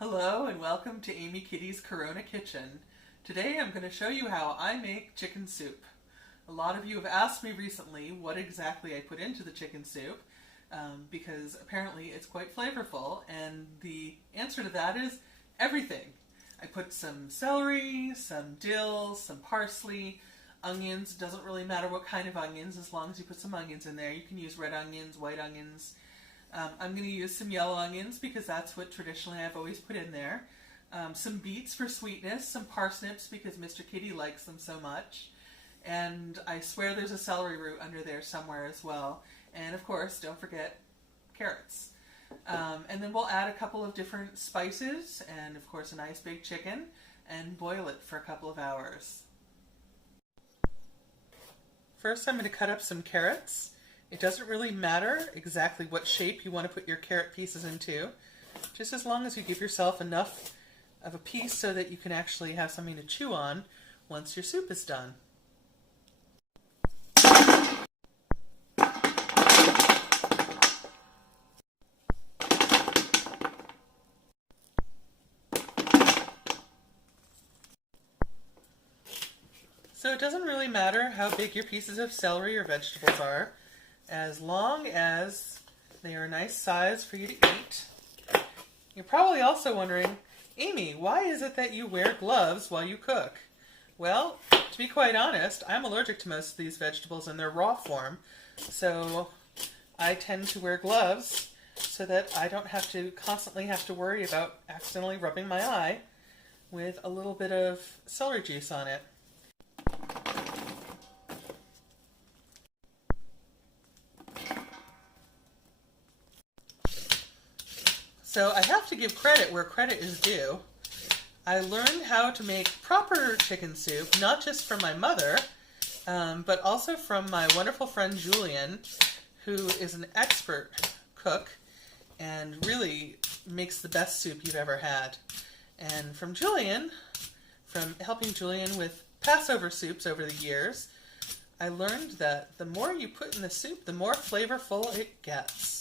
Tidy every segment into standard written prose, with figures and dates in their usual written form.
Hello and welcome to Amy Kitty's Corona Kitchen. Today I'm going to show you how I make chicken soup. A lot of you have asked me recently what exactly I put into the chicken soup because apparently it's quite flavorful, and the answer to that is everything. I put some celery, some dill, some parsley, onions. Doesn't really matter what kind of onions as long as you put some onions in there. You can use red onions, white onions. I'm going to use some yellow onions because that's what traditionally I've always put in there. Some beets for sweetness, some parsnips because Mr. Kitty likes them so much. And I swear there's a celery root under there somewhere as well. And of course, don't forget carrots. And then we'll add a couple of different spices and of course a nice big chicken and boil it for a couple of hours. First I'm going to cut up some carrots. It doesn't really matter exactly what shape you want to put your carrot pieces into, just as long as you give yourself enough of a piece so that you can actually have something to chew on once your soup is done. So it doesn't really matter how big your pieces of celery or vegetables are, as long as they are a nice size for you to eat. You're probably also wondering, Amy, why is it that you wear gloves while you cook? Well, to be quite honest, I'm allergic to most of these vegetables in their raw form, so I tend to wear gloves so that I don't constantly have to worry about accidentally rubbing my eye with a little bit of celery juice on it. So I have to give credit where credit is due. I learned how to make proper chicken soup, not just from my mother, but also from my wonderful friend Julian, who is an expert cook and really makes the best soup you've ever had. And from helping Julian with Passover soups over the years, I learned that the more you put in the soup, the more flavorful it gets.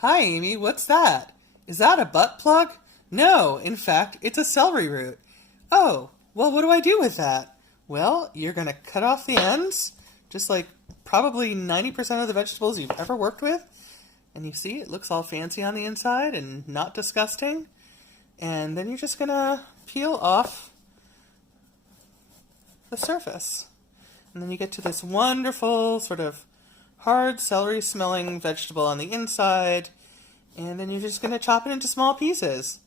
Hi, Amy, what's that? Is that a butt plug? No, in fact, it's a celery root. Oh, well, what do I do with that? Well, you're going to cut off the ends, just like probably 90% of the vegetables you've ever worked with. And you see, it looks all fancy on the inside and not disgusting. And then you're just going to peel off the surface. And then you get to this wonderful sort of hard celery smelling vegetable on the inside, and then you're just going to chop it into small pieces,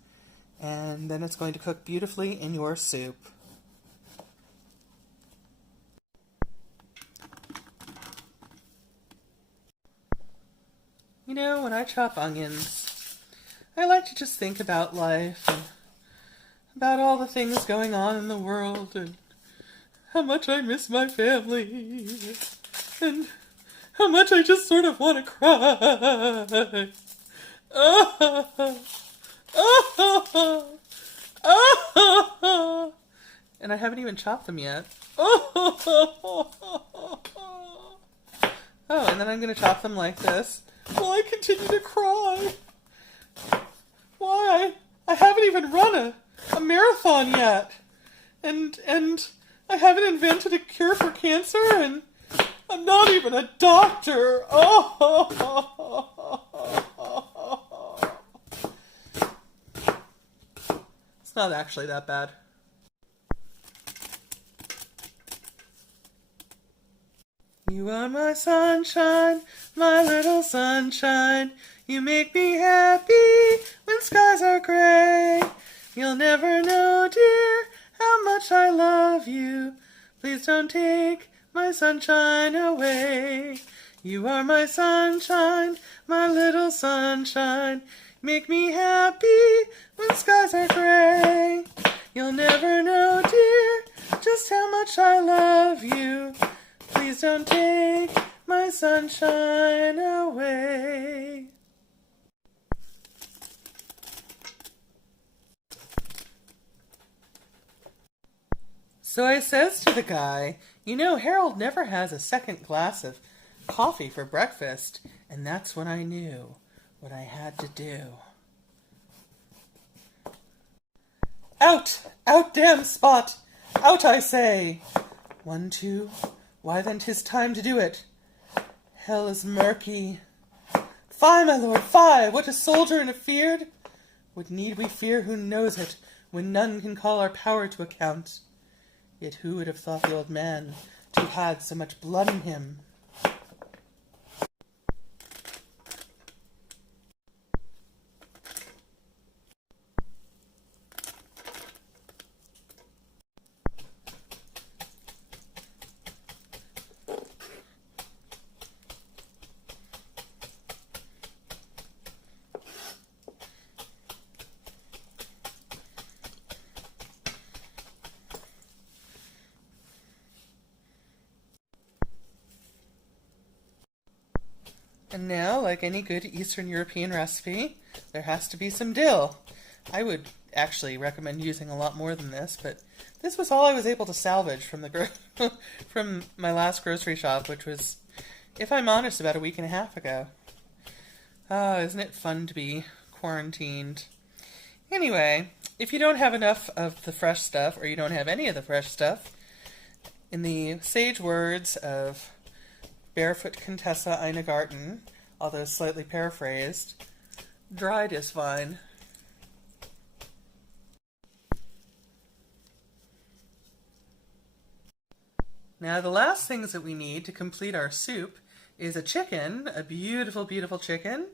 and then it's going to cook beautifully in your soup. You know, when I chop onions, I like to just think about life and about all the things going on in the world and how much I miss my family and how much I just sort of want to cry. And I haven't even chopped them yet. Oh, and then I'm going to chop them like this while I continue to cry. Why? I haven't even run a marathon yet. And I haven't invented a cure for cancer, and I'm not even a doctor. It's not actually that bad. You are my sunshine, my little sunshine. You make me happy when skies are gray. You'll never know, dear, how much I love you. Please don't take my sunshine away. You are my sunshine, my little sunshine. Make me happy when skies are gray. You'll never much I love you. Please don't take my sunshine away. So I says to the guy, you know, Harold never has a second glass of coffee for breakfast, and that's when I knew what I had to do. Out! Out, damn Spot! Out, I say! 1, 2, why then 'tis time to do it. Hell is murky. Fie, my lord, fie! What a soldier and afeard! What need we fear, who knows it, when none can call our power to account? Yet who would have thought the old man to have had so much blood in him? And now, like any good Eastern European recipe, there has to be some dill. I would actually recommend using a lot more than this, but this was all I was able to salvage from the from my last grocery shop, which was, if I'm honest, about a week and a half ago. Ah, isn't it fun to be quarantined? Anyway, if you don't have enough of the fresh stuff, or you don't have any of the fresh stuff, in the sage words of Barefoot Contessa Ina Garten, although slightly paraphrased, dried is fine. Now the last things that we need to complete our soup is a chicken, a beautiful, beautiful chicken,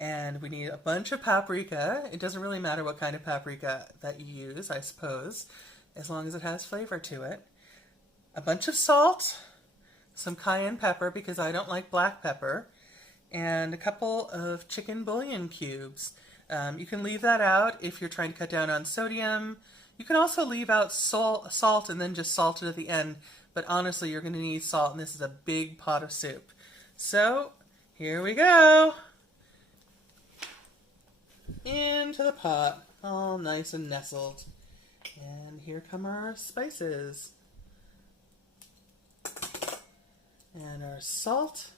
and we need a bunch of paprika. It doesn't really matter what kind of paprika that you use, I suppose, as long as it has flavor to it. A bunch of salt, some cayenne pepper because I don't like black pepper, and a couple of chicken bouillon cubes. You can leave that out if you're trying to cut down on sodium. You can also leave out salt and then just salt it at the end, but honestly you're going to need salt, and this is a big pot of soup. So here we go. Into the pot, all nice and nestled. And here come our spices. And our salt,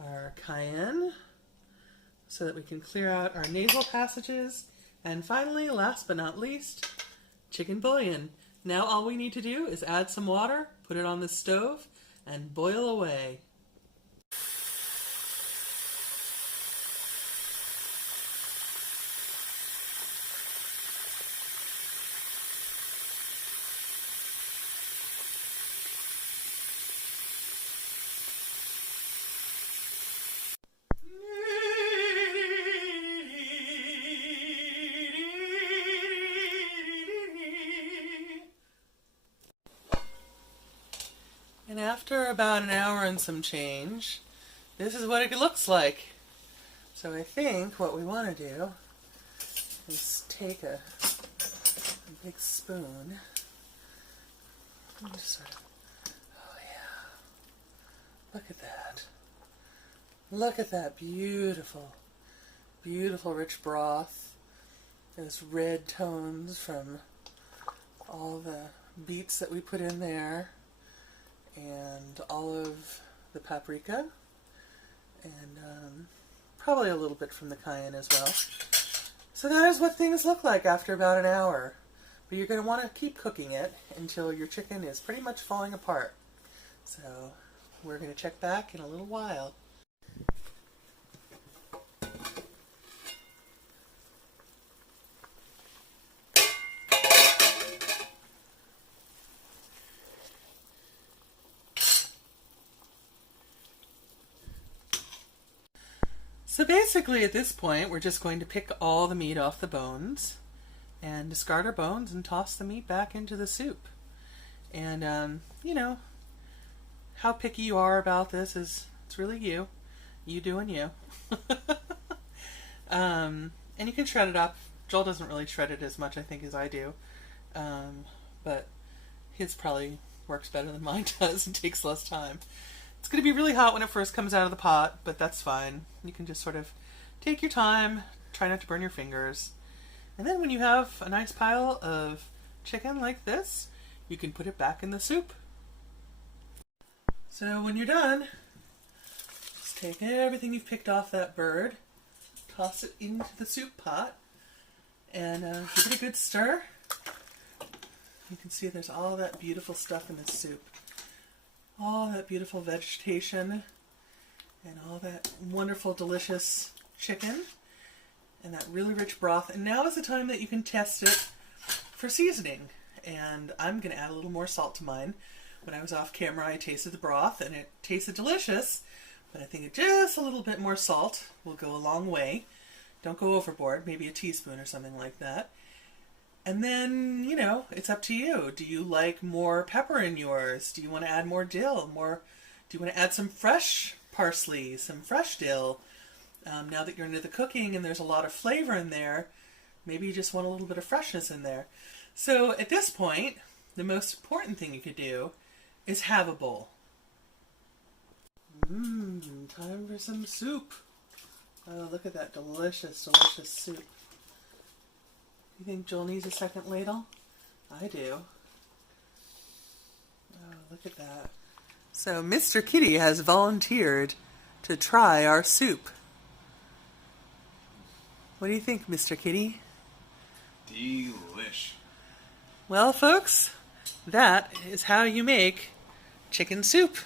our cayenne, so that we can clear out our nasal passages. And finally, last but not least, chicken bouillon. Now all we need to do is add some water, put it on the stove, and boil away. And after about an hour and some change, this is what it looks like. So I think what we want to do is take a big spoon and just sort of, oh yeah, look at that. Look at that beautiful, beautiful rich broth. Those red tones from all the beets that we put in there, and all of the paprika, and probably a little bit from the cayenne as well. So that is what things look like after about an hour. But you're going to want to keep cooking it until your chicken is pretty much falling apart. So we're going to check back in a little while. So basically at this point we're just going to pick all the meat off the bones and discard our bones and toss the meat back into the soup. And you know, how picky you are about this it's really you doing you. And you can shred it up. Joel doesn't really shred it as much, I think, as I do. But His probably works better than mine does and takes less time. It's going to be really hot when it first comes out of the pot, but that's fine. You can just sort of take your time, try not to burn your fingers. And then when you have a nice pile of chicken like this, you can put it back in the soup. So when you're done, just take everything you've picked off that bird, toss it into the soup pot, and give it a good stir. You can see there's all that beautiful stuff in the soup. All that beautiful vegetation and all that wonderful, delicious chicken and that really rich broth. And now is the time that you can test it for seasoning. And I'm going to add a little more salt to mine. When I was off camera, I tasted the broth and it tasted delicious, but I think just a little bit more salt will go a long way. Don't go overboard, maybe a teaspoon or something like that. And then, you know, it's up to you. Do you like more pepper in yours? Do you want to add more dill? Do you want to add some fresh parsley, some fresh dill? Now that you're into the cooking and there's a lot of flavor in there, maybe you just want a little bit of freshness in there. So at this point, the most important thing you could do is have a bowl. Time for some soup. Oh, look at that delicious, delicious soup. You think Joel needs a second ladle? I do. Oh, look at that. So Mr. Kitty has volunteered to try our soup. What do you think, Mr. Kitty? Delish. Well, folks, that is how you make chicken soup.